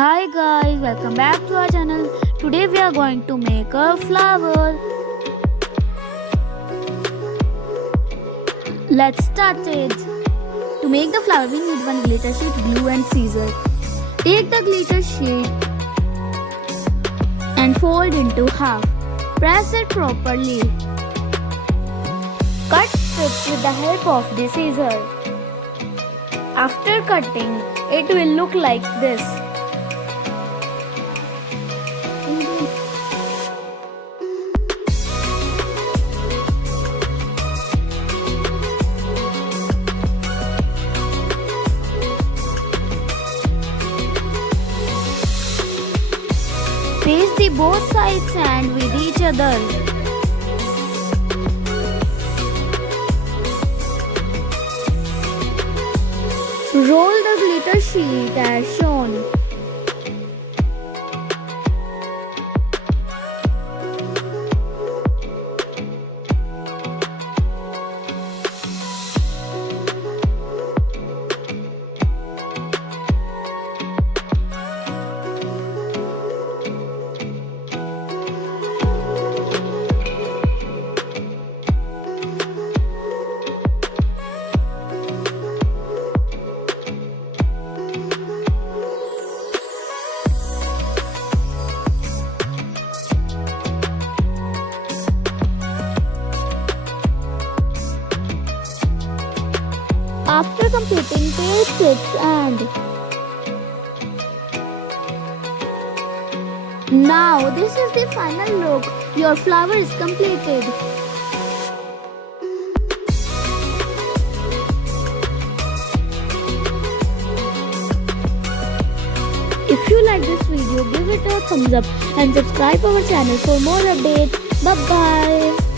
Hi guys, welcome back to our channel. Today we are going to make a flower. Let's start it. To make the flower we need one glitter sheet, glue and scissors. Take the glitter sheet and fold into half. Press it properly. Cut strips with the help of the scissors. After cutting, it will look like this. Paste the both sides and with each other. Roll the glitter sheet as shown. After completing, paste its end. Now this is the final look. Your flower is completed. If you like this video, give it a thumbs up and subscribe our channel for more updates. Bye bye.